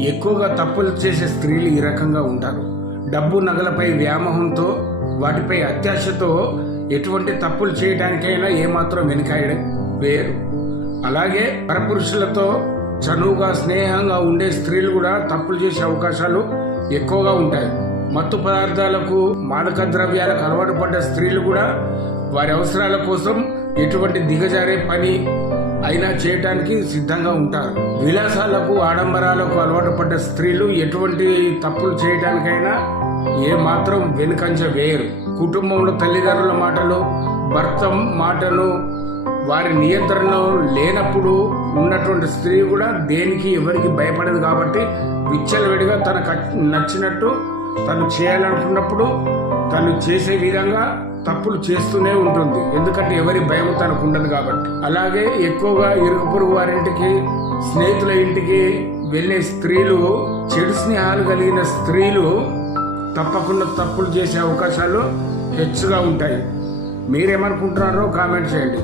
ఎక్కువగా తప్పులు చేసే స్త్రీలు ఈ రకంగా ఉంటారు. డబ్బు నగలపై వ్యామోహంతో, వాటిపై అత్యాశతో ఎటువంటి తప్పులు చేయడానికైనా ఏమాత్రం వెనుకాయడం వేరు. అలాగే పరపురుషులతో చనువుగా స్నేహంగా ఉండే స్త్రీలు కూడా తప్పులు చేసే అవకాశాలు ఎక్కువగా ఉంటాయి. మత్తు పదార్థాలకు, మాదక ద్రవ్యాలకు అలవాటు పడ్డ స్త్రీలు కూడా వారి అవసరాల కోసం ఎటువంటి దిగజారే పని అయినా చేయటానికి సిద్ధంగా ఉంటారు. విలాసాలకు, ఆడంబరాలకు అలవాటు పడ్డ స్త్రీలు ఎటువంటి తప్పులు చేయడానికైనా ఏ మాత్రం వెనుకంజ వేయరు. కుటుంబంలో తల్లిదండ్రుల మాటలు, భర్త మాటలు వారి నియంత్రణలో లేనప్పుడు ఉన్నటువంటి స్త్రీ కూడా దేనికి ఎవరికి భయపడదు. కాబట్టి విచ్చలవిడిగా తనకు నచ్చినట్టు తను చేయాలనుకున్నప్పుడు తను చేసే విధంగా తప్పులు చేస్తూనే ఉంటుంది. ఎందుకంటే ఎవరి భయం తనకు ఉండదు కాబట్టి. అలాగే ఎక్కువగా ఇరుగు పొరుగు వారింటికి, స్నేహితుల ఇంటికి వెళ్ళే స్త్రీలు, చెడు స్నేహాలు కలిగిన స్త్రీలు తప్పకుండా తప్పులు చేసే అవకాశాలు హెచ్చుగా ఉంటాయి. మీరేమనుకుంటున్నారో కామెంట్ చేయండి.